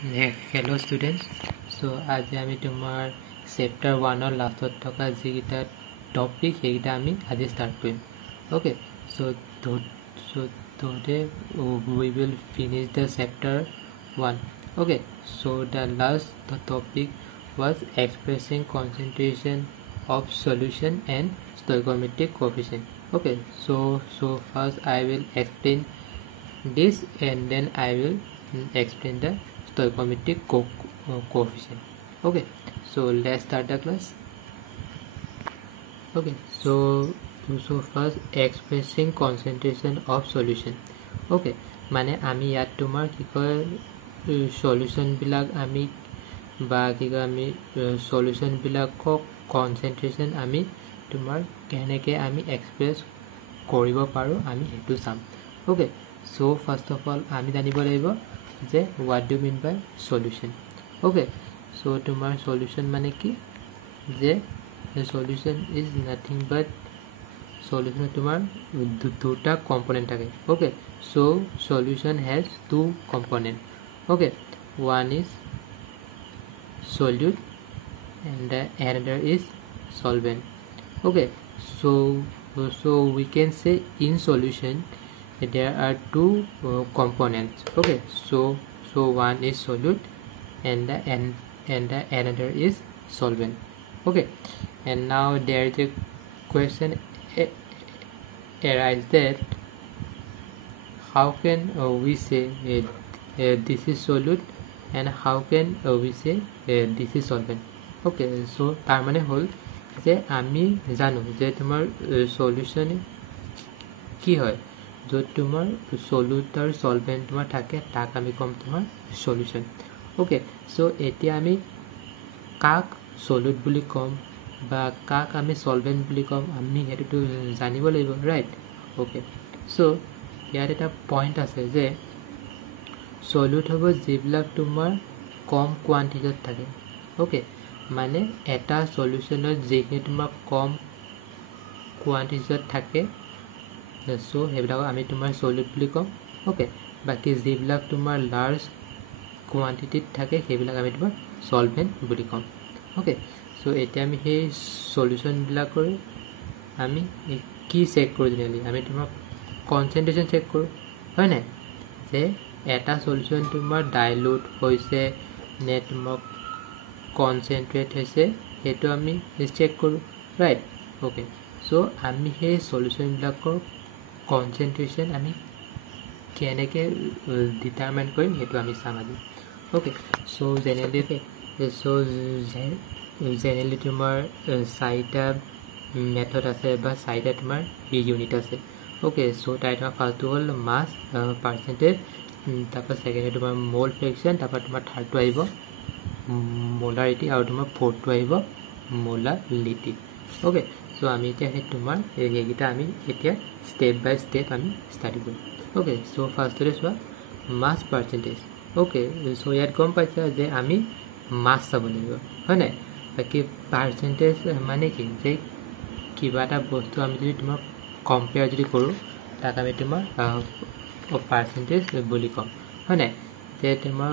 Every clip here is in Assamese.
Hello students. So আজি আমি তোমাৰ chapter 1 ৰ লাষ্টত থকা যিটা টপিক সেইটা আমি আজি স্টাৰ্ট কৰিম. Okay, so today we will finish the chapter 1. Okay, so the last topic was expressing concentration of solution and stoichiometric coefficient. Okay, so first I will explain this and then I will explain the stoichiometric coefficient. Okay, so let's start the class. Okay, so first expressing concentration of solution. Okay, মানে আমি ইয়াত তোমাৰ কি কয় সলিউশন বিলাক আমি বা কি কয় আমি সলিউশন বিলাকক কনসেন্ট্রেশন আমি তোমাৰ কেনেকৈ আমি এক্সপ্ৰেছ কৰিব পাৰো আমি হেতু চাম. Okay, so first of all আমি জানিব লাগিব যে what do you mean by solution. Okay, so তোমার solution মানে কি যে solution is nothing but solution তোমার দুটা component থাকে. Okay, so solution has two component. Okay, one is solute and the another is solvent. Okay, so we can say in solution there are two components. Okay, so one is solute and the another is solvent. Okay, and now there is a question arises that how can we say this is solute and how can we say this is solvent. Okay, so তার মানে হল যে আমি জানো যে তোমার সলিউশন কি হয় য'ত তোমাৰ সলিউট আৰু সলভেন্ট তোমাৰ থাকে তাক আমি কম তোমাৰ সলিউশন. ওকে, সো এতিয়া আমি কাক সলিউট বুলি কম বা কাক আমি সলভেন্ট বুলি কম আমি হেতুটো জানিব লাগিব, ৰাইট? ওকে, সো ইয়াত এটা পইণ্ট আছে যে সলিউট হ'ব যিবিলাক তোমাৰ কম কোৱান্টিটিত থাকে. ওকে, মানে এটা সলিউশনত যিখিনি তোমাৰ কম কোৱান্টিটিত থাকে সো সেইবিলাক আমি তোমাৰ সলিউট বুলি কম. ওকে, বাকি যিবিলাক তোমাৰ লাৰ্জ কোৱান্টিটিত থাকে সেইবিলাক আমি তোমাৰ সলভেন্ট বুলি কম. ওকে, সো এতিয়া আমি সেই সলিউশনবিলাকৰ আমি কি চেক কৰোঁ জেনেৰেলি আমি তোমাৰ কনচেন্ট্ৰেশ্যন চেক কৰোঁ, হয় নাই? যে এটা সলিউশন তোমাৰ ডাইলুট হৈছে নে তোমাৰ কনচেন্ট্ৰেট হৈছে সেইটো আমি চেক কৰোঁ, ৰাইট? ওকে, সো আমি সেই সলিউশনবিলাকৰ কনচেন্ট্ৰেশ্যন আমি কেনেকৈ ডিটাৰমাইন কৰিম সেইটো আমি চাম আজি. ওকে, সো জেনেৰেলি তোমাৰ চাৰিটা মেথড আছে বা চাৰিটা তোমাৰ ইউনিট আছে. ওকে, সো তাই তোমাৰ ফাৰ্ষ্টটো হ'ল মাছ পাৰ্চেণ্টেজ, তাৰপৰা ছেকেণ্ডটো তোমাৰ মল ফ্ৰেকশ্যন, তাৰপৰা তোমাৰ থাৰ্ডটো আহিব মোলাৰিটি আৰু তোমাৰ ফ'ৰ্থটো আহিব মোলাৰিটি. ওকে, সো আমি এতিয়া সেই তোমাৰ এইকেইটা আমি এতিয়া ষ্টেপ বাই ষ্টেপ আমি ষ্টাডি কৰিম. ওকে, সো ফাৰ্ষ্টতে চোৱা মাছ পাৰ্চেণ্টেজ. ওকে, সো ইয়াত গম পাইছা যে আমি মাছ চাব লাগিব, হয় নাই? বাকী পাৰ্চেণ্টেজ মানে কি যে কিবা এটা বস্তু আমি যদি তোমাৰ কম্পেয়াৰ যদি কৰোঁ তাক আমি তোমাৰ পাৰ্চেণ্টেজ বুলি ক'ম, হয় নাই? যে তোমাৰ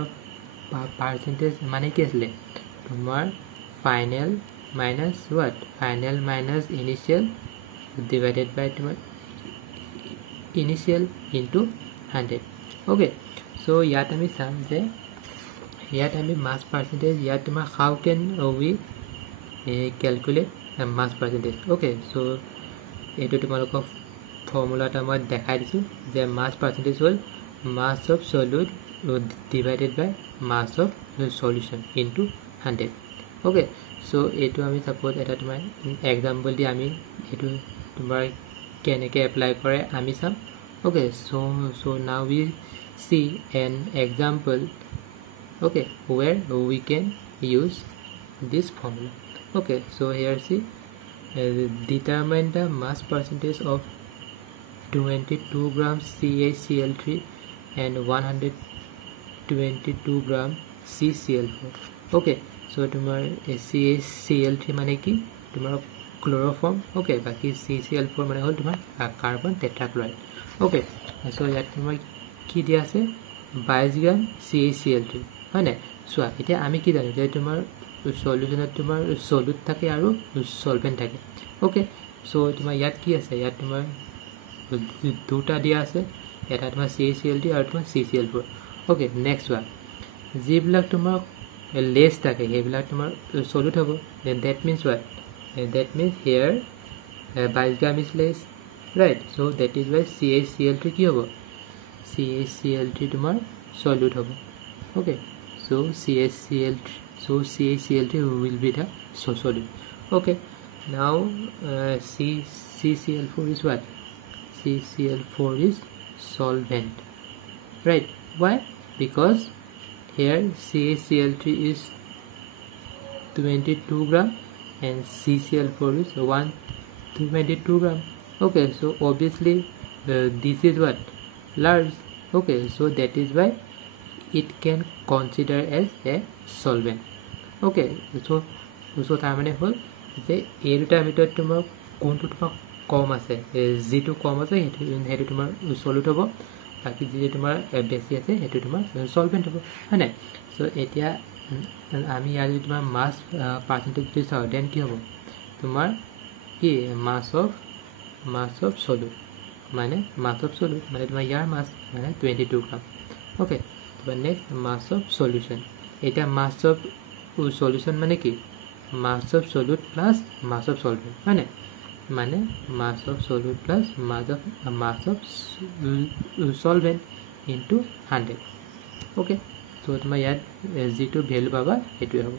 পাৰ্চেণ্টেজ মানে কি আছিলে তোমাৰ final minus what final minus initial divided by তোমাৰ ইনিচিয়েল ইনটু 100. ওকে, সো ইয়াত আমি চাম যে ইয়াত আমি মাছ পাৰ্চেণ্টেজ ইয়াত তোমাৰ how can we calculate marks percentage. Okay, so এইটো তোমালোকক ফৰ্মুলা এটা মই দেখাই দিছোঁ যে মাছ পাৰ্চেণ্টেজ হ'ল mass of solute divided by mass of solution into 100. Okay, so এইটো আমি ছাপ'জ এটা তোমাৰ এক্সাম্পল দি আমি এইটো তোমাৰ কেনেকৈ এপ্লাই কৰে আমি চাম. Okay, so now we see an example, okay, where we can use this formula. Okay, so here see determine the mass percentage of 22 grams CaCl3 and 122 gram CCl4. okay, so তোমাৰ CaCl3 মানে কি তোমাৰ ক্লোৰোফৰ্ম. ওকে, বাকি CCl4 মানে হ'ল তোমাৰ কাৰ্বন টেট্ৰাক্লৰাইড. ওকে, সো ইয়াত তোমাৰ কি দিয়া আছে 22 গ্ৰাম CaCl3 হয় না চোৱা এতিয়া আমি কি জানো যে তোমাৰ সলিউশনত তোমাৰ সলিউট থাকে আৰু সলভেন্ট থাকে ওকে সো তোমাৰ ইয়াত কি আছে ইয়াত তোমাৰ দুটা দিয়া আছে এটা তোমাৰ CaCl3 আৰু তোমাৰ CCl4 ওকে নেক্সট ওয়ান যিবিলাক তোমাৰ লেস থাকে সেইবিলাক তোমাৰ সলিউট হ'ব then that means what that means here 22 gram is less right so that is why CaCl3 কি হ'ব CaCl3 তোমাৰ সলিউট হ'ব okay so CaCl3 will be the solute okay now CCl4 is what CCl4 is solvent right why because here CaCl3 is 22 gram and CCl4 is 122 gram okay so obviously this is what large okay so that is why it can consider as a solvent okay so তাৰ মানে হল যে এই দুটাৰ ভিতৰত তোমাৰ কোনটো তোমাৰ কম আছে যেটো কম আছে হেতু তোমাৰ সলিউট হ'ব বাকি যে তোমাৰ বেছি আছে হেতু তোমাৰ সলভেন্ট হ'ব হয় না সো এতিয়া আমি ইয়াৰ তোমাৰ মাস পাৰ্সেন্টেজ যদি চাও দেন কি হ'ব তোমাৰ কি মাস অফ সলিউট মানে তোমাৰ ইয়াৰ মাস মানে 22 গ্রাম okay but next mass of solution এটা mass of solution মানে কি mass of solute plus mass of solvent মানে mass of solute plus mass of solvent into 100 okay so তোমাৰ ইয়াত যেটো ভ্যালু পাবা এটোই হ'ব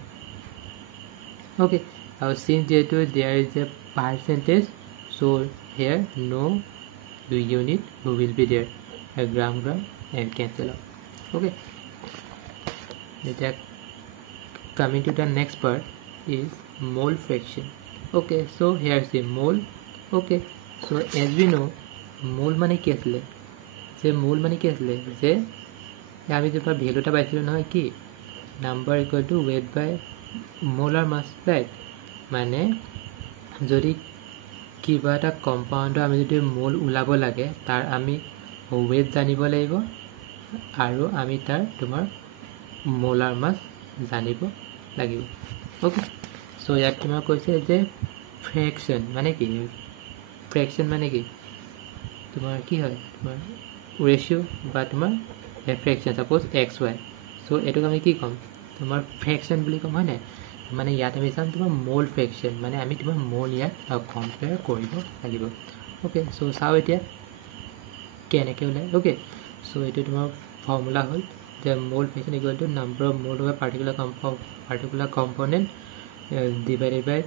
okay now since there is a percentage so here no unit will be there a gram and cancel out okay coming to the next part is mole fraction okay so here's the mole okay so as we know mole মানে কি আসলে যে mole মানে কি আসলে যে আমি যে ভ্যালুটা পাইছিল নহয় কি number equal to weight by molar mass right মানে যদি কিবা এটা কম্পাউন্ডৰ আমি যদি মোল উলাব লাগে তাৰ আমি weight জানিব লাগিব আৰু আমি তাৰ তোমাৰ মোলাৰ মাস জানিব লাগিব ওকে সো ইয়াত তোমাৰ কৈছে যে ফ্ৰেকশন মানে কি তোমাৰ কি হয় তোমাৰ ৰেশিও বা তোমাৰ ফ্ৰেকশন সাপোজ xy সো এটো আমি কি কম তোমাৰ ফ্ৰেকশন বুলি কম হয় না মানে ইয়াত আমি চাম তোমাৰ মোল ফ্ৰেকশন মানে আমি তোমাৰ মোল ইয়াত কম্পেয়াৰ কৰিব লাগিব ওকে সো চাও এতিয়া কেনেকৈ ওলাই ওকে so এটো তোমাৰ ফর্মুলা হল যে mole fraction equal to number of mole of a particular component divided by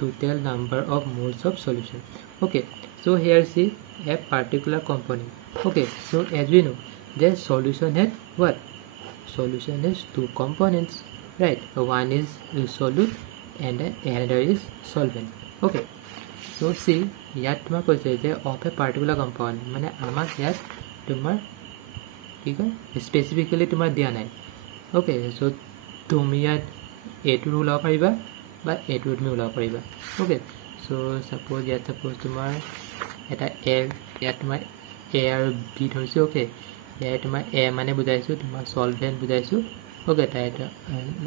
total number of moles of solution okay so here see a particular component okay so as we know the solution has what solution has two components right one is solute and another is solvent okay so see ইয়াত তোমাৰ কৈছে যে of a particular compound মানে আমাক ইয়াত তোমাৰ কি কয় স্পেসিফিক্যালি তোমাৰ দিয়া নাই ওকে সো তুমি ইয়াত এটো উলাব পাৰিবা বা এটো তুমি উলাব পাৰিবা ওকে সো সাপোজ তোমাৰ এটা এ ইয়াত তোমাৰ এ আৰু বি ধৰিছো ওকে ইয়াত তোমাৰ এ মানে বুজাইছো তোমাৰ সলভেন্ট বুজাইছো ওকে এটা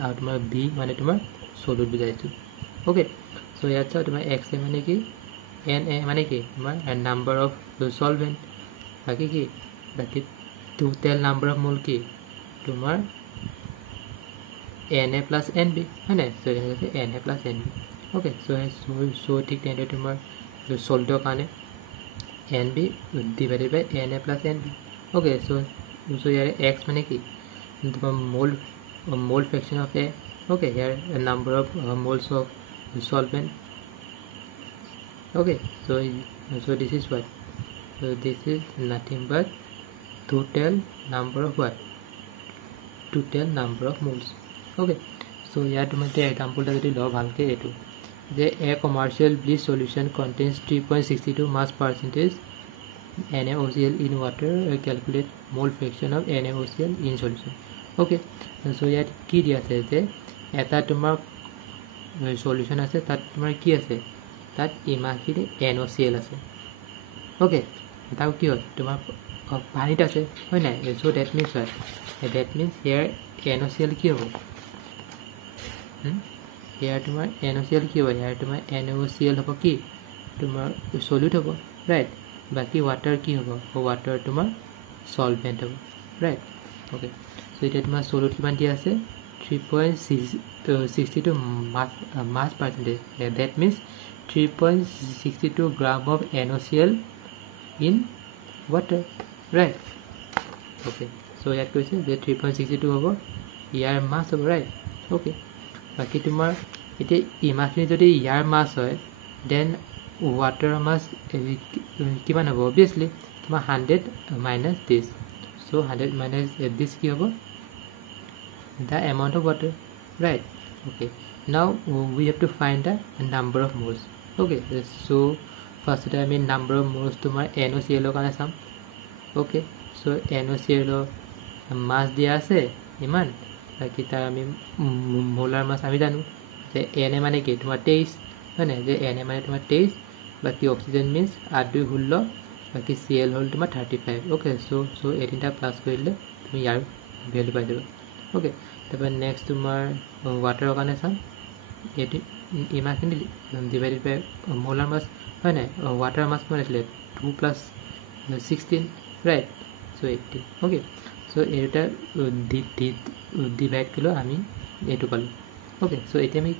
আৰু তোমাৰ বি মানে তোমাৰ সলিউট বুজাইছো ওকে সো ইয়াত তোমাৰ এক্স মানে কি এন এ মানে কি তোমাৰ নাম্বার অফ সলভেন্ট বাকি total number of mole কি তোমার Na plus Nb है ना so Na plus Nb okay so ঠিক তেনে তোমার সলিউটৰ কাৰণে Nb divided by Na plus Nb okay so here x মানে কি তোমার mole fraction of A okay here a number of moles of solvent okay so this is what so this is nothing but total number of what total number of moles okay so here tumate example ta jodi lo bhalke etu je a commercial bleach solution contains 3.62 mass percentage NaOCl in water calculate mole fraction of NaOCl in solution okay so here ki dia ase je eta tumar solution ase tat tumar ki ase tat imaginary NaOCl ase okay eta ki hol tumar পানীত আছে হয় নাই so that means what that means here NaCl কি হ'ব here তোমাৰ NaCl কি হ'ব here তোমাৰ NaCl হ'ব কি তোমাৰ solute হ'ব right বাকি water কি হ'ব water তোমাৰ solvent হ'ব right okay so এটা তোমাৰ solute কিমান দিয়া আছে 3.62 mass percentage that means 3.62 gram of NaCl in water right okay so ইয়াত কৈছে যে 3.62 হ'ব ইয়াৰ মাছ হ'ব right okay বাকি তোমাৰ এতিয়া ইমাখিনি যদি ইয়াৰ মাছ হয় then water mass কিমান হ'ব obviously তোমাৰ 100 minus this so 100 minus this কি হ'ব the amount of water right okay now we have to find the number of moles okay so first I mean number of moles তোমাৰ NaCl কাৰণে চাম okay so NaCl mass দিয়া আছে ইমান বাকি তাৰ আমি মোলাৰ মাছ আমি জানো যে Na মানে কি তোমাৰ 23 মানে যে Na মানে তোমাৰ 23 বাকি অক্সিজেন মিন্স 8 2 16 বাকি Cl হল তোমাৰ 35 okay so এটিনটা প্লাস কৰিলে তুমি ইয়াৰ ভ্যালু পাই যাবা okay তাৰপৰ নেক্সট তোমাৰ ওয়াটাৰৰ কাৰণে চাম এটি ইমাখিনি ডিভাইডেড বাই মোলাৰ মাছ হয় নাই ওয়াটাৰ মাছ মানে আছিল 2 plus 16 right so 80 okay so এটা ডিভাইড কৰিলে আমি এটো পালো okay so এতিয়া আমি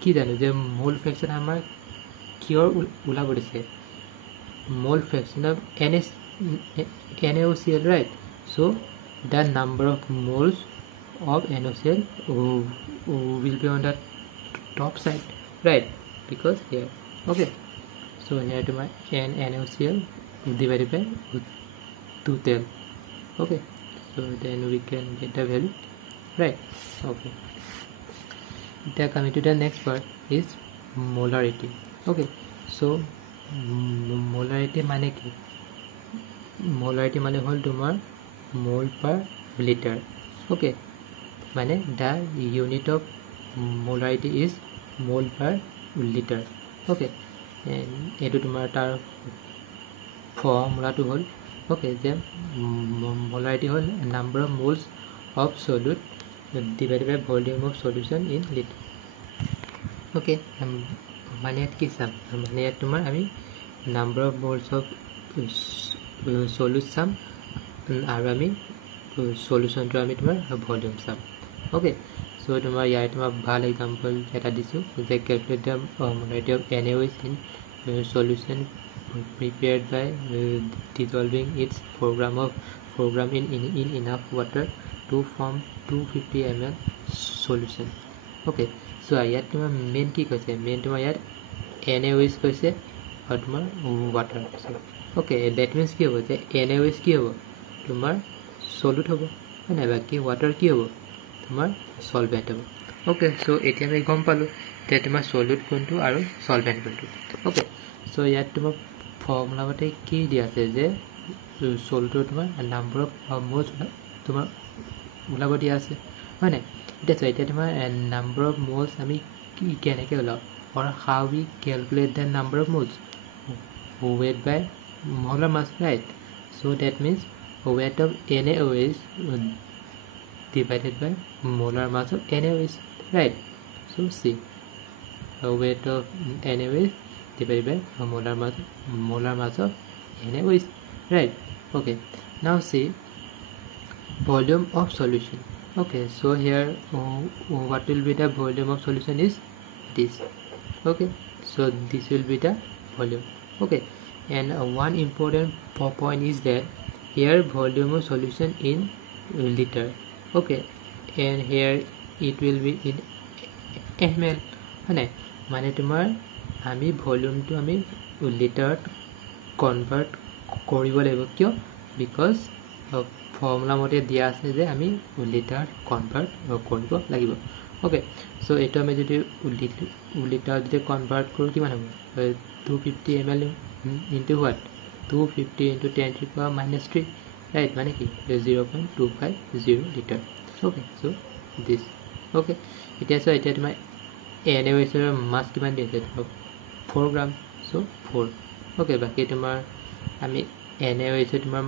কি জানো যে মোল ফ্ৰেকশন আমাৰ কিয়ৰ ওলাব দিছে মোল ফ্ৰেকশন of NaOCl right so the number of moles of NaCl will be on the top side right because here okay so here to my NaOCl divided by 2 okay so then we can get the value right okay then coming to the next part is molarity okay so molarity mane ki molarity mane hol tomar mole per liter okay মানে the unit of molarity is mole per liter okay and etu tomar tar formula to hol okay the molarity hol number of moles of solute divided by volume of solution in liter okay মানে কি সাম মানে তোমার আমি number of moles of solute sum আর আমি solution to আমি তোমার volume sum okay so tomar yaar tomar bhal example eta disu je calculate the molarity of NaOH in solution prepared by dissolving its program in enough water to form 250 ml solution okay so yaar tomar main ki koise main tomar yaar NaOH koise aur tomar water okay that means ki hobo je NaOH ki hobo tomar solute hobo na baki water ki hobo তোমার সলভেন্ট হ'ব ওকে সো এতিয়া আমি গম পালো যে তোমাৰ সলিউট কোনটো আৰু সলভেন্ট কোনটো ওকে সো ইয়াত তোমাৰ ফৰ্মুলাতে কি দিয়া আছে যে সলিউটৰ তোমাৰ নাম্বাৰ অফ মোলছ তোমাৰ ওলাব দিয়া আছে হয় নাই এতিয়া তোমাৰ নাম্বাৰ অফ মোলছ আমি কি কেনেকৈ ওলাও or how we calculate the number of moles weight by molar mass right so that means weight of NaOH divided by molar mass of NaOH right so see weight of NaOH divided by molar mass of NaOH right okay now see volume of solution okay so here what will be the volume of solution is this okay so this will be the volume okay and one important point is that here volume of solution in liter okay and here it will be in ml মানে মানে তোমাৰ আমি ভলিউম টু আমি লিটাৰত কনভাৰ্ট কৰিব লাগিব কিয় বিকজ ফৰ্মুলা মতে দিয়া আছে যে আমি লিটাৰত কনভাৰ্ট কৰিব লাগিব ওকে সো এটা আমি যদি লিটাৰত যদি কনভাৰ্ট কৰো কিমান হ'ব 250 ml into what 250 into 10 to the power minus 3 right মানে কি 0.250 liter okay so this okay এতিয়া so এতিয়া তোমাৰ NaOH এৰ মাস কিমান দিছে 4 গ্ৰাম so 4 okay বাকি তোমাৰ আমি NaOH তোমাৰ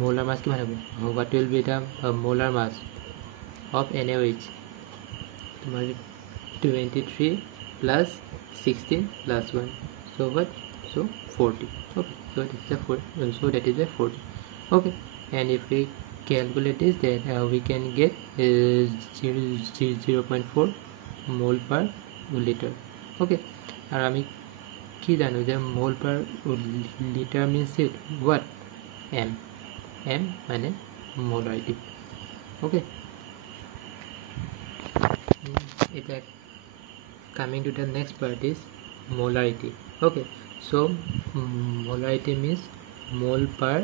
molar mass কিমান হ'ব what will be the molar mass of NaOH তোমাৰ 23 plus 16 plus 1 so what so 40 okay so this is a 4 so that is a 40 okay and if we calculate this then we can get 0.4 mole per liter okay and আমি কি জানো যে mole per liter means it what m মানে molarity okay এটা coming to the next part is molarity okay so molarity means mole per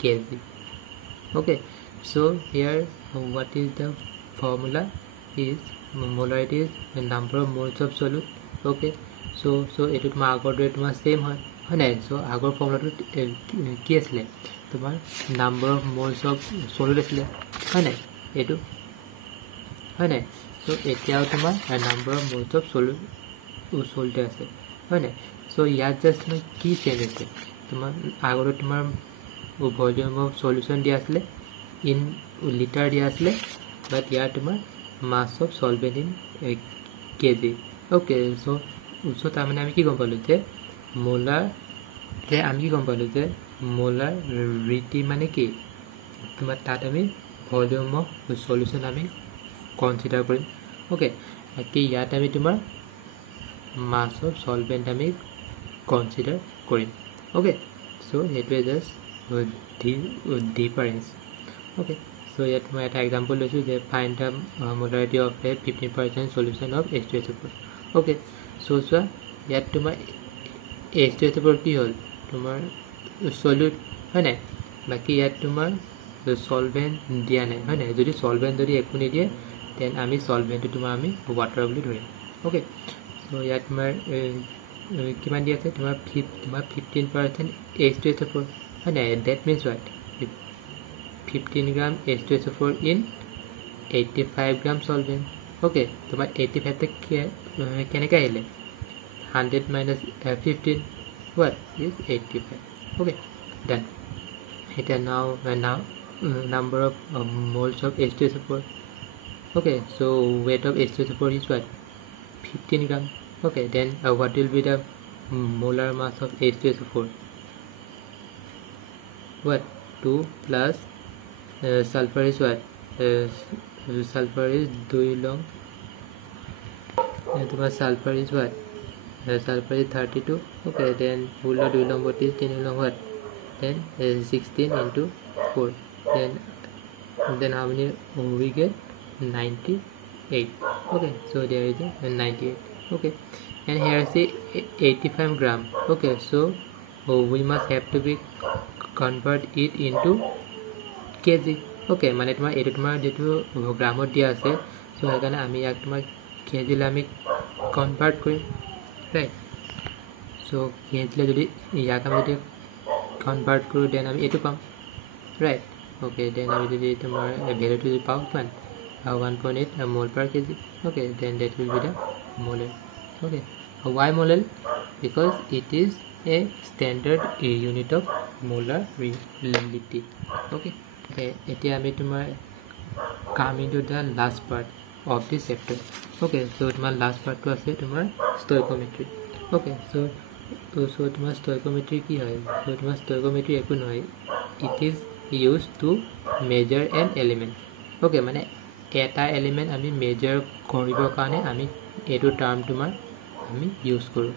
kg okay so here what is the formula is molarity is the number of moles of solute okay so etu tuma agor dore tuma same hoy na so agor formula to ki asle tuma number of moles of solute asle hoy na etu hoy na so etiao tuma number of moles of solute ase hoy na so ya just na ki change ase tuma agor tuma volume of solution dia asle in liter dia asle but here tuma mass of solvent in kg okay so ta mane ami ki gom palu je molar je ami ki gom palu je molarity mane ki tuma tat ami volume of solution ami consider korim okay ki yat ami tuma mass of solvent ami consider korim okay so it is just the difference okay so yet my example is to find the molarity of a 15% solution of H2SO4 okay so yet to my H2SO4 ki hol tomar solute hoy na baki yet tomar solvent dia nai hoy na jodi solvent jodi ekku ni die then ami solvent to tomar ami water boli dhori okay so yet my kiman dia ase tomar 15% H2SO4 hoy na that means what 15 gram H2SO4 in 85 gram solvent okay tomar 85 tak keneka hele 100 minus 15 what is 85 okay done it is now number of moles of H2SO4 okay so weight of H2SO4 is what 15 gram okay then what will be the molar mass of H2SO4 what 2 plus sulfur is what sulfur is 2 long and sulfur is what sulfur is 32 okay then full of 2 long what is 10 long what then 16 into 4 then how many we get 98 okay so there is a 98 okay and here say 85 gram okay so we must have to be convert it into kg okay mane tuma etu tuma jetu gramot dia ase so ekane ami yak tuma kg la ami convert korim right so kg la jodi yak ami jodi convert koru then ami etu pam right okay then ami jodi tuma value to pau kan 1.8 mole per kg okay then that will be the mole okay why mole because it is a standard unit of molarity okay okay etia ami tumar coming to the last part of this chapter okay so tumar last part to ase tumar stoichiometry okay so tumar stoichiometry ki hoy so tumar stoichiometry ekun hoy it is used to measure an element okay mane eta element ami measure koribor kane ami etu term tumar ami use koru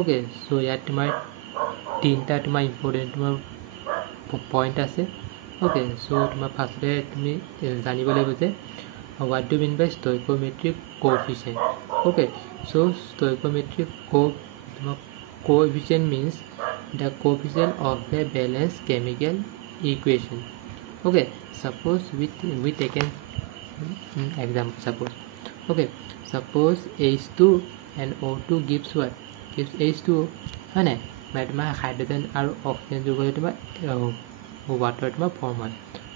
okay so yat tumar tinta tumar important tumar point ase okay so tuma first tumi janibo laibo je what do you mean by stoichiometric coefficient okay so stoichiometric coefficient means the coefficient of the balanced chemical equation okay suppose we take an example suppose H2 and O2 gives what gives H2O है ना मैं hydrogen और oxygen जो है water to form one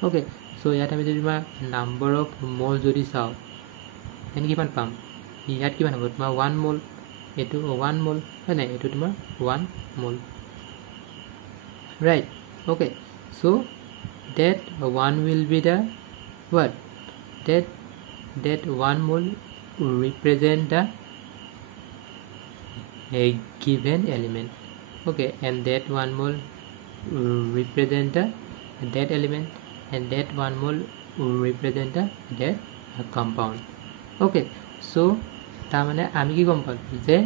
okay so yat ami jodi ma number of mole jodi sao then kiman pam yat kiman hobo tuma 1 mole etu 1 mole হয় না etu tuma 1 mole right okay so that 1 will be the what, that 1 mole represent the a given element. Okay, and that 1 mole represent the that element, and that 1 mole represent the that compound. Okay, so তাৰমানে আমি কি গম পালো যে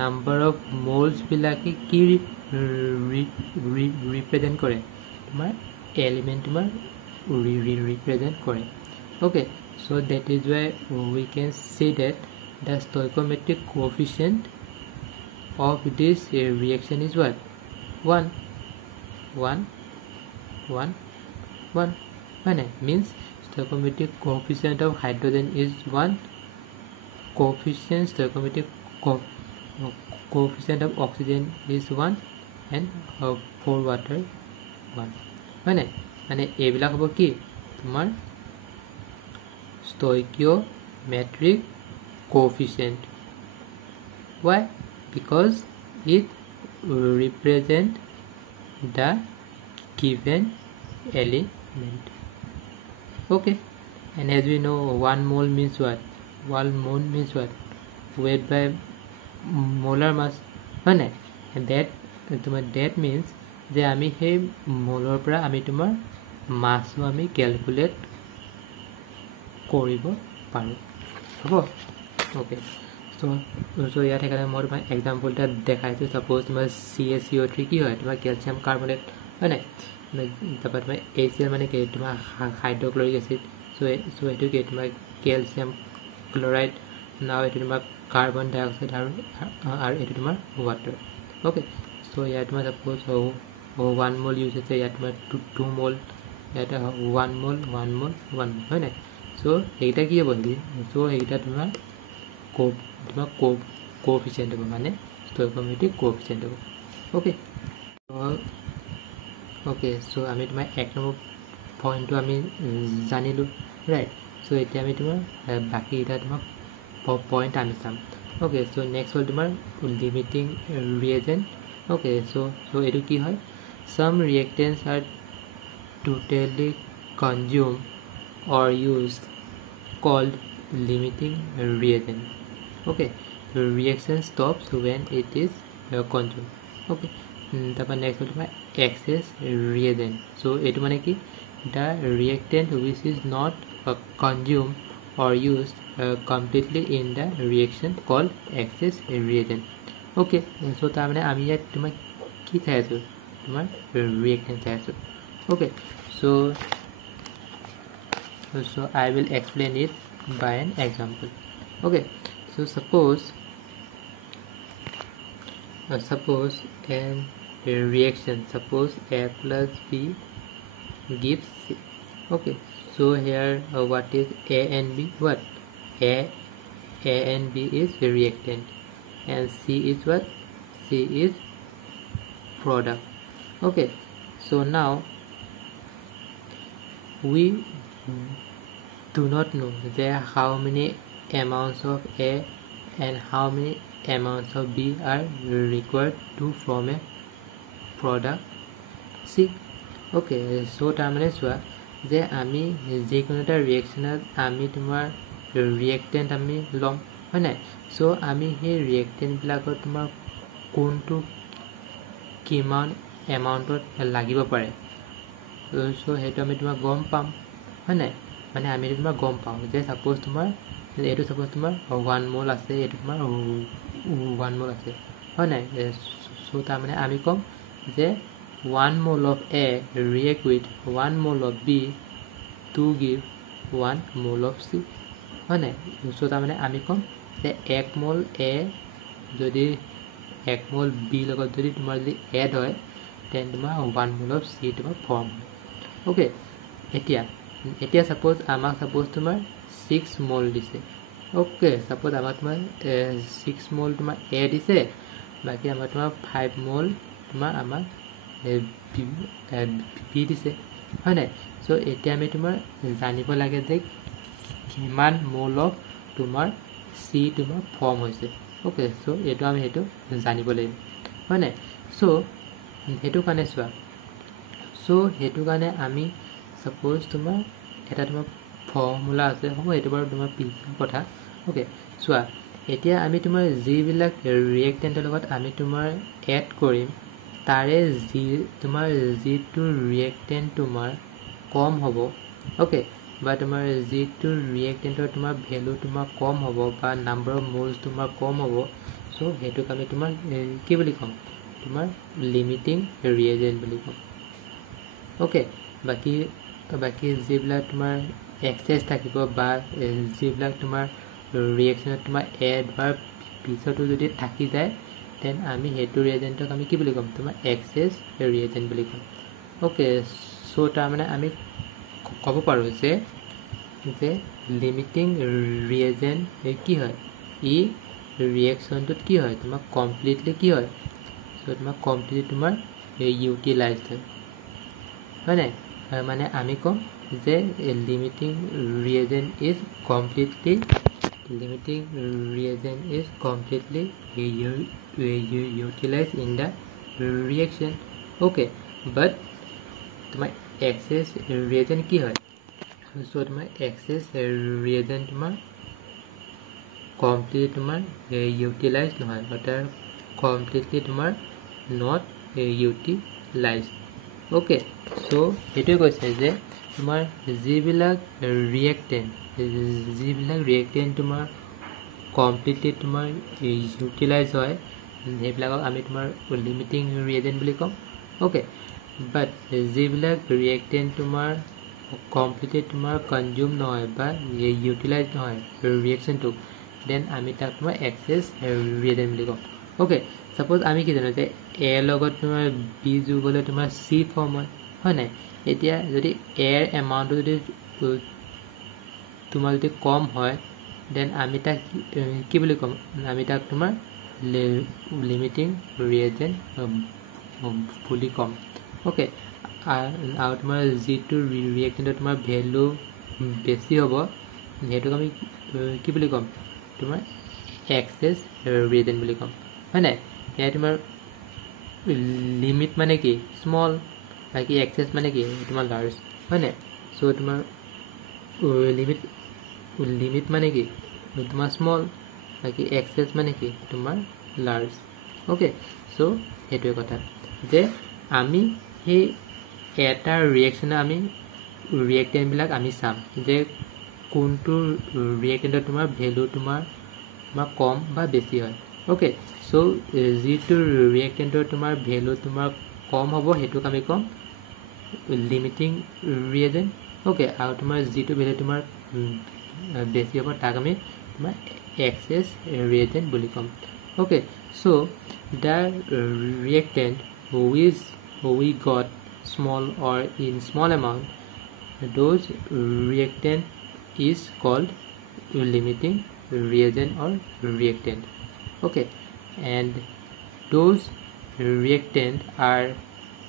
নাম্বাৰ অফ মোলস বিলাকে কি ৰিপ্ৰেজেন্ট কৰে, তোমাৰ এলিমেন্ট তোমাৰ ৰিপ্ৰেজেন্ট কৰে. Okay, so that is why we can say that the stoichiometric coefficient of this reaction is what, 1 1 1 1. Means stoichiometric coefficient of hydrogen is 1, stoichiometric coefficient of oxygen is 1, and for water 1. মানে এইবিলাক হ'ব কি তোমাৰ stoichiometric coefficient. Why? Because it represent the given element. Okay, and as we know 1 mole means what, 1 mole means what, weight by molar mass. And that means যে আমি সেই মোলৰ পৰা আমি তোমাৰ মাছটো আমি ক্যালকুলেট কৰিব পাৰো, হ'ব. Okay, so ইয়াত এখানে মই তোমাৰ এক্সাম্পল এটা দেখাইছো. সাপোজ তোমাৰ CaCO3 কি হয়, তোমাৰ ক্যালসিয়াম কাৰ্বনেট হয় নাই, তারপর তোমার HCl মানে কি তোমার হাইড্রোক্লোরিক অ্যাসিড. সো এটো কি তোমার ক্যালসিয়াম ক্লোরাইড, নাও এটো তোমার কার্বন ডাই অক্সাইড আর এটো তোমার ওয়াটার. ওকে, সো ইয়াত তোমার সাপোজ 1 মোল ইউজ আছে, ইয়াত তোমার 2 মোল, ইয়াত 1 মোল 1 মোল 1 মোল হয় নাই. সো এইটা কি হ'ব, সো এইটা তোমার কোএফিসিয়েন্ট হ'ব, মানে স্টোইকিওমেট্রিক কোএফিসিয়েন্ট হ'ব. ওকে, ওকে, সো আমি তোমার এক নম্বর পয়েন্টটো আমি জানিলো, রাইট. সো এতিয়া আমি তোমার বাকি এটা তোমার পয়েন্ট আমি চাম. ওকে, সো নেক্সট হল তোমার লিমিটিং রিয়েজেন্ট. ওকে, সো এটো কি হয়, some reactants are totally consume or used called limiting reagent. Okay, reaction stops when it is consumed. Okay, তারপর next হল তোমার excess reagent. So এটো মানে কি, the reactant which is not consumed or used completely in the reaction called excess reagent. Okay, so তার মানে আমি ইয়াত তোমার কি চাই আছো, তোমার reactant চাই আছো. Okay, so I will explain it by an example. Okay, so suppose an reaction, suppose A plus B gives C. Okay, so here what is A and B, what A and B is reactant, and C is what, C is product. Okay, so now we do not know there how many amounts of A and how many amounts of B are required to form a product C. Okay, so তাৰমানে চোৱা যে আমি যিকোনো এটা ৰিয়েকশ্যনত আমি তোমাৰ ৰিয়েক্টেণ্ট আমি ল'ম হয় নাই. সো আমি সেই ৰিয়েক্টেণ্টবিলাকত তোমাৰ কোনটো কিমান এমাউণ্টত লাগিব পাৰে, সো সেইটো আমি তোমাক গম পাম হয় নাই. মানে আমি তোমাৰ গম পাওঁ যে সাপোজ তোমাৰ এইটো সাপোজ তোমাৰ 1 মোল আছে, এইটো তোমাৰ 1 মোল আছে হয় নাই. সো তাৰমানে আমি কম যে 1 mole of A react with 1 mole of B to give 1 mole of C হয় নাই. সো তাৰমানে আমি কম যে 1 mole A যদি 1 mole B লগত যদি তোমাৰ যদি এড হয়, তেন তোমাৰ 1 mole of C তোমাৰ ফৰ্ম হয়. ওকে, এতিয়া সাপোজ আমাক সাপোজ তোমাৰ 6 মোল দিছে. ওকে, সাপোজ আমাক তোমাৰ 6 মোল তোমাৰ A দিছে, বাকি আমাৰ তোমাৰ 5 মোল তোমাৰ আমাক বি দিছে হয় নাই. সো এতিয়া আমি তোমাৰ জানিব লাগে যে কিমান মোল অফ তোমাৰ চি তোমাৰ ফৰ্ম হৈছে. ওকে, সো এইটো আমি সেইটো জানিব লাগিব হয় নাই. সো সেইটো কাৰণে চোৱা, সো হেতু কাৰণে আমি সাপোজ তোমাৰ এটা তোমাৰ ফৰ্মুলা আছে হ'ব এটো বাৰু তোমাৰ পিছৰ কথা ওকে সোৱা এতিয়া আমি তোমাৰ যিবিলাক ৰিয়েক্টেন্টৰ লগত আমি তোমাৰ এড কৰিম তাৰে যি তোমাৰ যিটো ৰিয়েক্টেন্ট তোমাৰ কম হ'ব ওকে বা তোমাৰ যিটো ৰিয়েক্টেন্টৰ তোমাৰ ভ্যালু তোমাৰ কম হ'ব বা নাম্বাৰ অফ মোলস তোমাৰ কম হ'ব সো হেতুক আমি তোমাৰ কি বুলি কম তোমাৰ লিমিটিং ৰিয়েজেন্ট বুলি কম ওকে বাকি যিবিলাক তোমাৰ এক্সেস থাকিব বা যিবিলাক তোমাৰ ৰিয়েকশনত তোমাৰ এড বা পিছতো যদি থাকি যায় দেন আমি হেতু ৰিয়েজেন্টক আমি কি বুলি কম তোমাৰ এক্সেস ৰিয়েজেন্ট বুলি কম ওকে সো তাৰ মানে আমি ক'ব পাৰো যে লিমিটিং ৰিয়েজেন্ট কি হয় ই ৰিয়েকশনটোত কি হয় তোমাৰ কমপ্লিটলি কি হয় সো তোমাৰ কমপ্লিটলি তোমাৰ ইউটিলাইজড হয় নাই মানে আমি কম যে limiting reagent is completely utilized in the reaction okay but তোমাৰ excess reagent কি হয় সো তোমাৰ excess reagent তোমাৰ কমপ্লিটলি তোমাৰ utilized নহয় অৰ্থাৎ কমপ্লিটলি তোমাৰ not utilized okay so এটো কৈছে যে তোমাৰ যিবিলাক ৰিয়েক্টেন্ট তোমাৰ কমপ্লিটলি তোমাৰ ইউটিলাইজ হয় হেবিলাকক আমি তোমাৰ লিমিটিং ৰিয়েজেন্ট বুলি কম ওকে বাট যিবিলাক ৰিয়েক্টেন্ট তোমাৰ কমপ্লিটলি তোমাৰ কনজিউম নহয় বা ইউটিলাইজ নহয় ৰিয়েকশনটো দেন আমি তাক তোমাৰ এক্সেস ৰিয়েজেন্ট বুলি কম ওকে সাপোজ আমি কি জানো যে এ লগত তোমাৰ বি যোগ হলে তোমাৰ সি ফৰ্ম হয় নাই এতিয়া যদি এৰ এমাউন্ট যদি তোমাৰ যদি কম হয় দেন আমি তাক কি বুলি কম আমি তাক তোমাৰ লিমিটিং ৰিয়েজেন্ট বুলি কম ওকে আৰু তোমাৰ যিটো ৰিয়েক্টেন্টৰ তোমাৰ ভ্যালু বেছি হ'ব হেতুক আমি কি বুলি কম তোমাৰ এক্সেস ৰিয়েজেন্ট বুলি কম হয় নাই এয়া তোমাৰ লিমিট মানে কি স্মল বাকি এক্সেস মানে কি তোমাৰ লাৰ্জ হয় নাই সো তোমাৰ লিমিট মানে কি তোমাৰ স্মল বাকি এক্সেস মানে কি তোমাৰ লাৰ্জ ওকে সো হেতুৱে কথা যে আমি হে এটা ৰিয়েকশন আমি ৰিয়েক্টেন্ট বিলাক আমি চাম যে কোনটো ৰিয়েক্টেন্টৰ তোমাৰ ভ্যালু তোমাৰ কম বা বেছি হয় ওকে সো যিটো ৰিয়েক্টেন্টৰ তোমাৰ ভ্যালু তোমাৰ কম হ'ব হেতুক আমি কম লিমিটিং ৰিয়েজেন্ট ওকে আৰু তোমাৰ যিটো ভ্যালু তোমাৰ বেছি হ'ব তাক আমি তোমাৰ এক্সেস ৰিয়েজেন্ট বুলি কম okay so the reactant which we got small or in small amount those reactant is called limiting reagent or reactant okay and those reactant are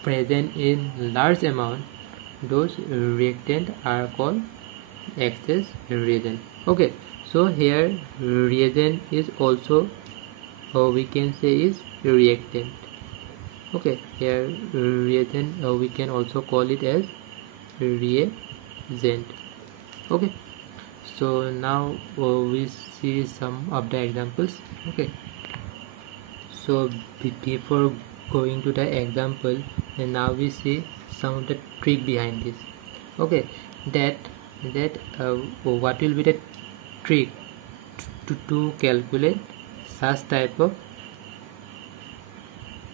present in large amount those reactant are called excess reagent okay so here reagent is also we can say is reactant okay here reagent we can also call it as reagent okay so now we see some of the examples okay so before going to the example and now we see some of the trick behind this okay that what will be the trick to calculate such type of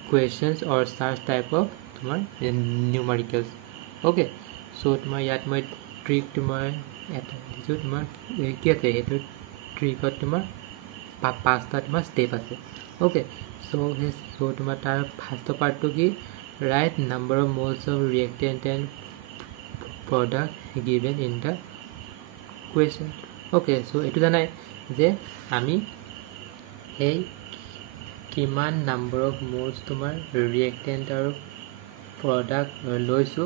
questions or such type of tumar numericals okay so tumar yat moi trick tumar eta disu tumar ki ase etu trick ot tumar pasta tumar step ase okay so tumar tar first part to ki write number of moles of reactant and product given in the question okay so etu janai je ami এই কিমান নাম্বার অফ মোলস তোমার রিয়েক্টেন্ট আর প্রোডাক্ট লইছো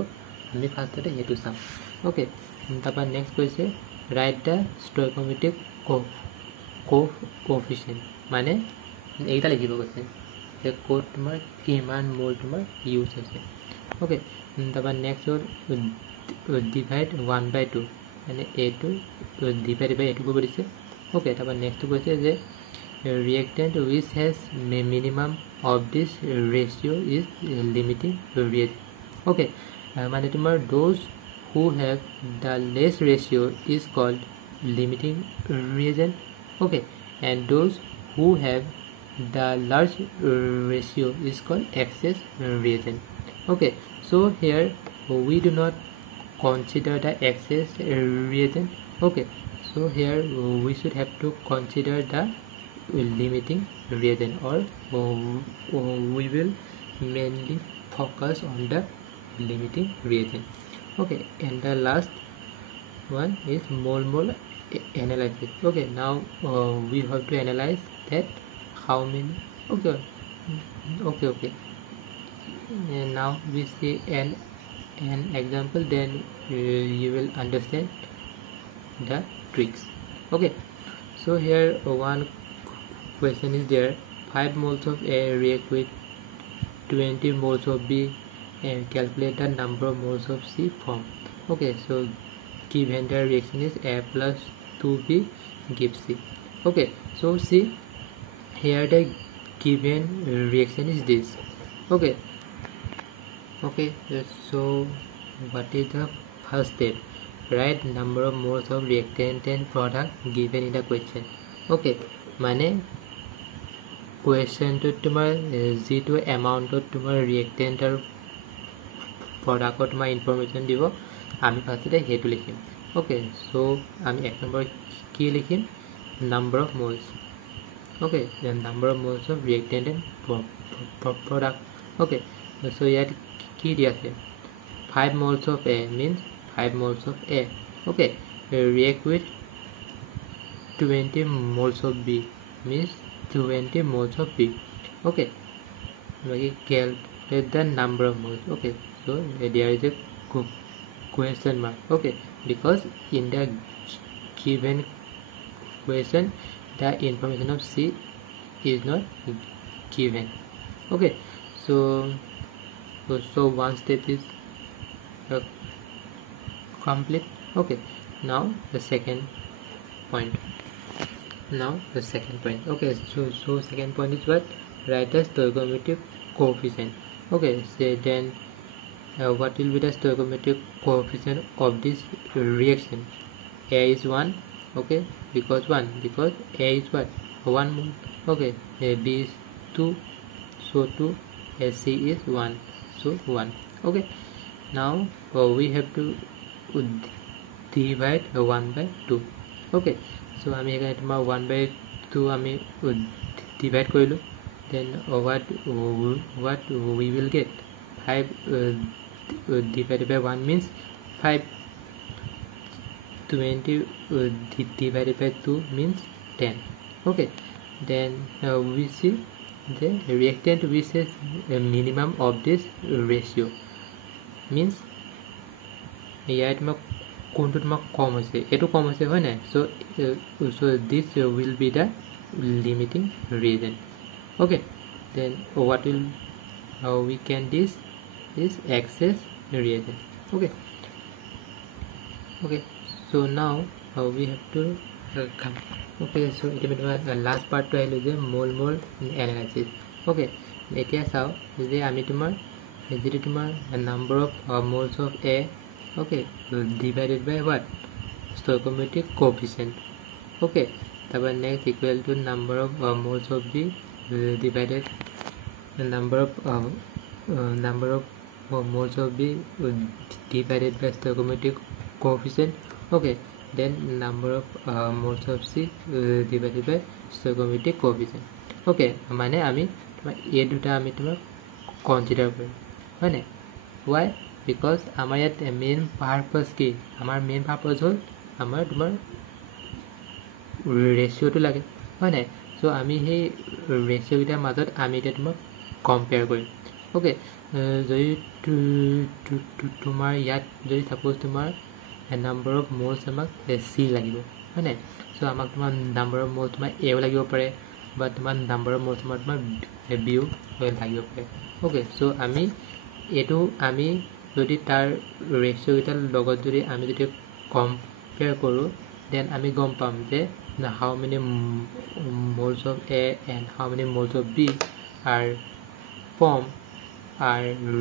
আমি ফার্স্টতে হেতু চাম ওকে তারপর নেক্সট কইছে রাইট দ্য স্টয়কিওমেট্রিক কোএফিসিয়েন্ট মানে এইটা লিখিব কৈছে যে কোড তোমার কিমান মোল তোমার ইউজ হৈছে ওকে তারপর নেক্সট হ'ল ডিভাইড 1/2 মানে এইটো ডিভাইড বাই এইটো কৰিব দিছে ওকে তারপর নেক্সট কৈছে যে reactant which has minimum of this ratio is limiting reagent okay মানে তোমার those who have the less ratio is called limiting reagent okay and those who have the large ratio is called excess reagent okay so here we do not consider the excess reagent okay so here we should have to consider the limiting reagent or we will mainly focus on the limiting reagent okay and the last one is mole analysis okay now we have to analyze that how many okay and now we see an example then you will understand the tricks okay so here one question is there 5 moles of A react with 20 moles of B and calculate the number of moles of C form okay so given the reaction is A plus 2B gives C okay so see here the given reaction is this okay so what is the first step write number of moles of reactant and product given in the question okay মানে কুৱেশ্যনটোত তোমাৰ যিটো এমাউণ্টত তোমাৰ ৰিয়েক্টেণ্ট আৰু প্ৰডাক্টৰ তোমাৰ ইনফৰমেশ্যন দিব আমি ফাৰ্ষ্টতে সেইটো লিখিম অ'কে চ' আমি এক নম্বৰ কি লিখিম number of moles okay number of moles of reactant and product okay so' ইয়াত কি দিয়া আছে 5 moles of A means 5 moles of A okay react with 20 moles of B means 20 moles of B okay we calculate the number of moles okay so there is a question mark okay because in the given question the information of C is not given okay so one step is complete okay now the second point okay so second point is what write the stoichiometric coefficient okay so then what will be the stoichiometric coefficient of this reaction A is 1 okay because A is what 1 mole okay B is 2 so 2 C is 1 so 1 okay now we have to divide 1/2 okay so আমি এখানে তোমাৰ 1/2 আমি ডিভাইড কৰিলোঁ then what we will get 5 divided by 1 means 5 20 divided by 2 means 10 okay then we see the reactant which is a minimum of this ratio means ইয়াত তোমাক কোনটো তোমাক কম হৈছে এটো কম হৈছে হয় না so this will be the limiting reagent okay then what will we can this is excess reagent okay so now we have to come okay so it means last part to আহিলো যে mole analysis okay এতিয়া চাও যে আমি তোমাৰ যেটো তোমাৰ number of moles of A okay divided by what stoichiometric coefficient okay তারপর next equal to number of moles of B divided number of moles of B divided by stoichiometric coefficient okay then number of moles of C divided by stoichiometric coefficient okay মানে আমি তোমার এই দুটা আমি তোমার কনসিডার করি মানে why because আমাৰ ইয়াত মেইন পাৰপাস কি আমাৰ মেইন পাৰপাস হল আমাৰ তোমাৰ ৰেশিওটো লাগে হয় নাই সো আমি সেই ৰেশিও গিটাৰ মাজত আমি এটা তোমাক কম্পেয়াৰ কৰিম ওকে যদি তোমাৰ ইয়াত যদি সাপোজ তোমাৰ নাম্বাৰ অফ মোলছ আমাক সি লাগিব হয় নাই সো আমাক তোমাৰ নাম্বাৰ অফ মোলছ তোমাৰ এও লাগিব পাৰে বা তোমাৰ নাম্বাৰ অফ মোলছ তোমাৰ বিও লাগিব পাৰে ওকে সো আমি এটো আমি যদি তাৰ ৰেচিঅ' কেইটাৰ লগত যদি আমি যদি কম্পেয়াৰ কৰোঁ দেন আমি গম পাম যে how many moles of A and how many moles of B are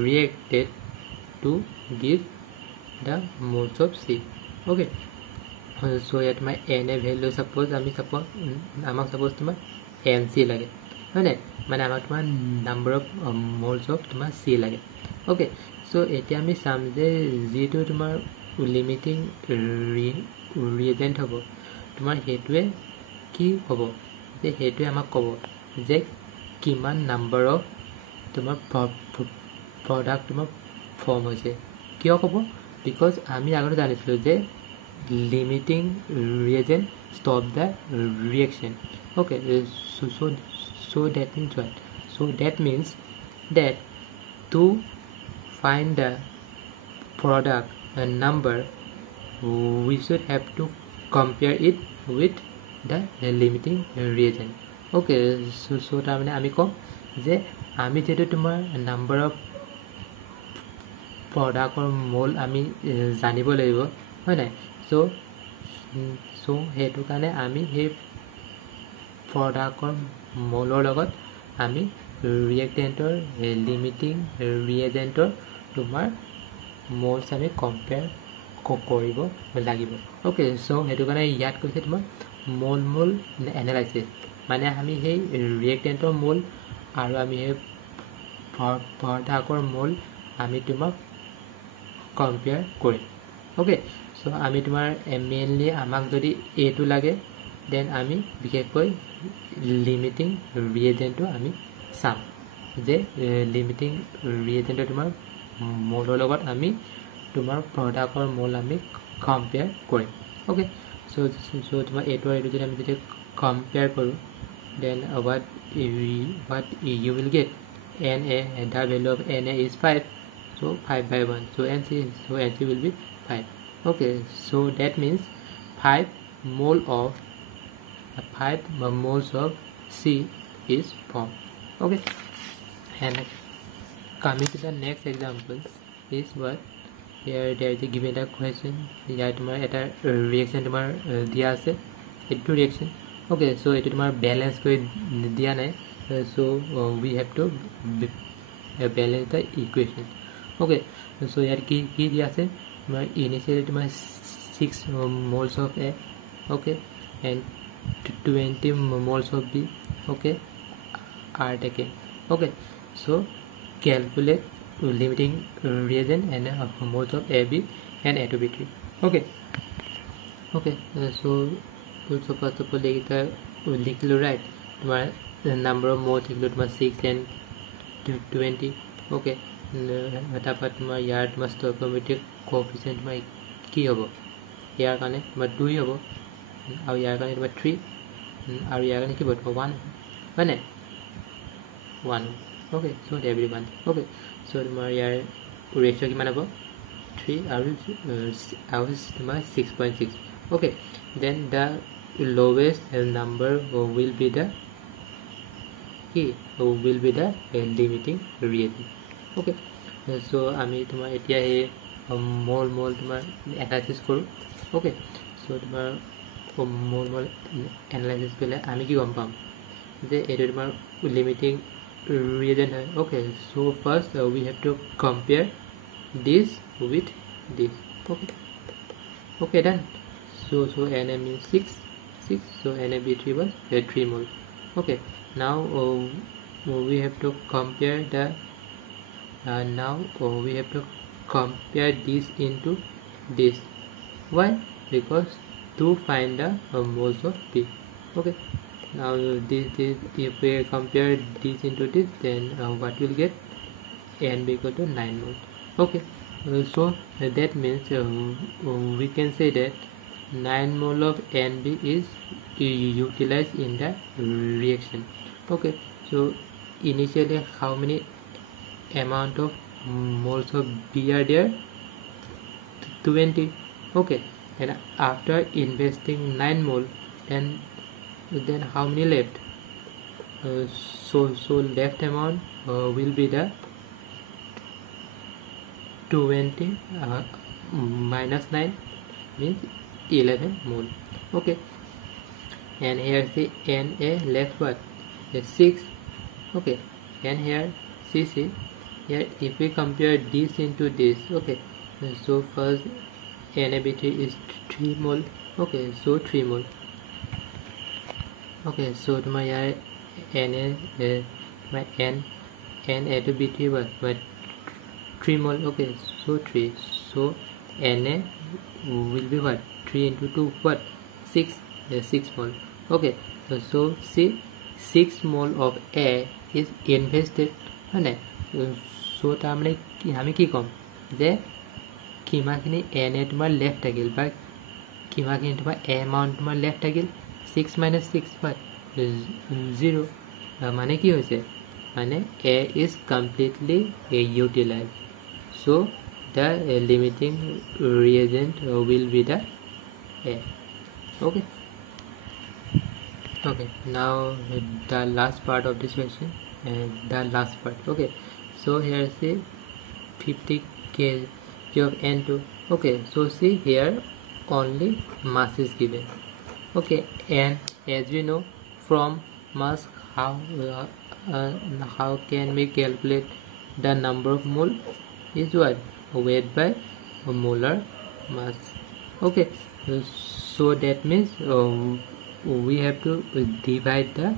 reacted to give the moles of C. Okay, so here my N value suppose আমাক suppose তোমাৰ NC লাগে হয় নাই মানে আমাক তোমাৰ number of moles of তোমাৰ C লাগে okay so এতিয়া আমি চাম যে যেটো তোমাৰ limiting reagent হ'ব তোমাৰ হেতুৱে কি হ'ব যে হেতুৱে আমাক ক'ব যে কিমান নাম্বাৰ অফ তোমাৰ প্ৰডাক্ট তোমাৰ ফৰ্ম হৈছে কিয় ক'ব বিকজ আমি আগতে জানিছিলোঁ যে limiting reagent stop the reaction okay so that means what so that means that to find the product number we should have to compare it with the limiting reagent okay so তাৰমানে আমি কম যে আমি যেটো তোমাৰ নাম্বাৰ অফ প্ৰডাক্টৰ মোল আমি জানিব লাগিব হয় নাই so হেতু কাৰণে আমি সেই প্ৰডাক্টৰ মোলৰ লগত আমি ৰিয়েক্টেন্টৰ লিমিটিং ৰিয়েজেন্টৰ তোমাৰ মোলছ আমি কম্পেয়াৰ কৰিব লাগিব ওকে সো হেতু কাৰণে ইয়াত কৈছে তোমাৰ মোল এনালাইসিস মানে আমি সেই ৰিয়েক্টেন্টৰ মোল আৰু আমি সেই প্ৰডাক্টৰ মোল আমি তোমাক কম্পেয়াৰ কৰিম ওকে সো আমি তোমাৰ মেইনলি আমাক যদি এটো লাগে দেন আমি বিশেষকৈ লিমিটিং ৰিয়েজেন্টটো আমি চাম যে লিমিটিং ৰিয়েজেন্টৰ তোমাৰ মোলৰ লগত আমি তোমাৰ প্ৰডাক্টৰ মোল আমি কম্পেয়াৰ কৰিম ওকে সো তোমাৰ এটো আৰু যদি আমি যদি কম্পেয়াৰ কৰো then what you will get Na and the value of Na is 5 so 5 by 1 so NC will be 5 okay so that means 5 moles of C is formed okay and coming to the next example is what here there is a given a question here tomorrow at a reaction tomorrow dia ase etu reaction okay so etu tomorrow balance koi dia nai so we have to balance the equation okay so here ki dia ase tomorrow initially tomorrow 6 moles of A okay and 20 moles of B okay are taken okay so calculate limiting reagent and moles of AB and A2B3 okay so first of all लिखलो right तुम्हारा number of moles लिखलो तुम्हारा 6 and 20 okay तापर तुम्हारा यार तुम्हारा stoichiometric coefficient तुम्हारा की होबो यार काने तुम्हारा 2 होबो और यार काने तुम्हारा 3 और यार काने की बोलबो 1 माने 1 okay so everyone okay so तुम्हारा यार ratio किमान होबो 3 और तुम्हारा 6.6 okay then the lowest number will be the limiting reagent okay so আমি তোমাৰ এতিয়া এই মোল তোমাৰ এনালাইসিস কৰো okay so তোমাৰ মোল এনালাইসিস কৰিলে আমি কি গম পাম যে এটো তোমাৰ limiting reagent হয় okay so first we have to compare this with this okay done so Na means 6 so NaB3 was 3 mole okay now we have to compare the we have to compare this into this why because to find the moles of B okay now this if we compare this into this then what will get Nb equal to 9 moles okay so that means we can say that 9 mole of Nb is utilized in the reaction okay so initially how many amount of moles of B are there 20 okay and after investing 9 mole then how many left so left amount will be the 20 minus 9 means 11 mole. Okay, and here see Na left what? 6. Okay, and here see here if we compare this into this, okay, so first NaB3 is 3 mole. Okay, so 3 mole. Okay, so to my Na my Na2B3 was 3 mole. Okay, so 3, so Na will be what? 3 into 2 what? 6. 6 mole. Okay, so see 6 mole of A is invested, right? So তাৰমানে আমি কি ক'ম যে কিমাখিনি Na তোমাৰ লেফ্ট থাকিল বা কিমাখিনি তোমাৰ A amount তোমাৰ লেফ্ট থাকিল 6 minus 6 what? 0. মানে কি হৈছে মানে A is completely utilized, so the limiting reagent will be the A. Okay, now the last part of this question, the last part. Okay, so here see 50 kg of N2. Okay, so see here only mass is given. Okay, and as we know from mass how can we calculate the number of mole is what? Weight by molar mass. Okay, so that means we have to divide the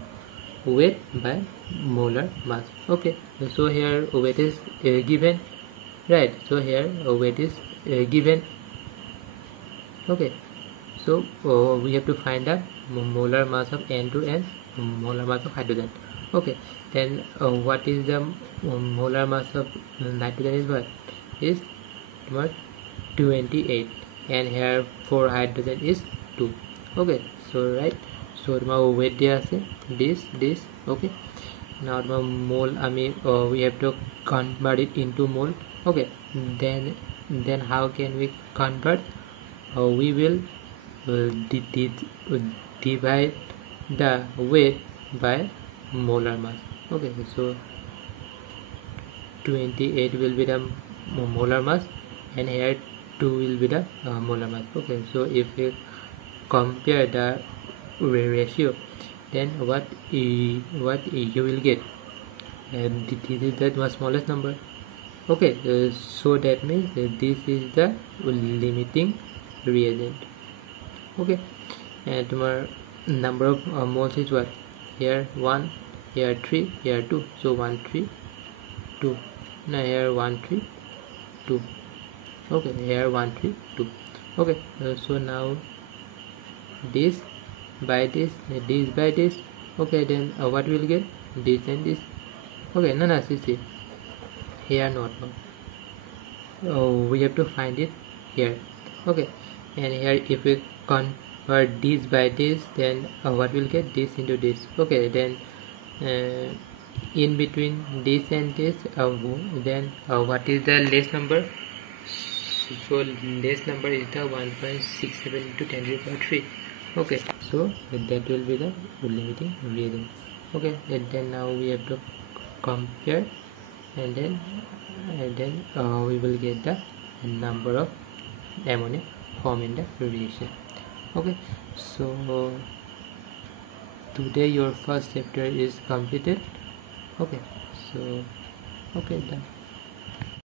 weight by molar mass. Okay, so here weight is given, right? So here weight is given. Okay, so we have to find the molar mass of N2 and molar mass of hydrogen. Okay, then what is the molar mass of nitrogen is what? Is 28, and here for hydrogen is 2. Okay, so right, so my weight there is this. Okay, now the mole we have to convert it into mole. Okay, then how can we convert? We will divide the weight by molar mass. Okay, so 28 will be the molar mass and here 2 will be the molar mass. Okay, so if we compare the ratio, then what you will get, and this is the smallest number. Okay, so that means this is the limiting reagent. Okay, and our number of moles is what? Here 1, here 3, here 2, so 1 3 2. Now here 1 3 2. Okay, here 1 3 2. Okay, so now this by this by this. Okay, then what will get? This and this. Okay, no see here not. We have to find it here. Okay, and here if we convert this by this, then what will get? This into this. Okay, then in between this and this, then what is the less number? So less number is the 1.67 into 10⁻3. Okay, so that will be the limiting reagent. Okay, and then now we have to compare, and then we will get the number of ammonia formed in the reaction. Okay, so today your first chapter is completed. Okay, so okay, done.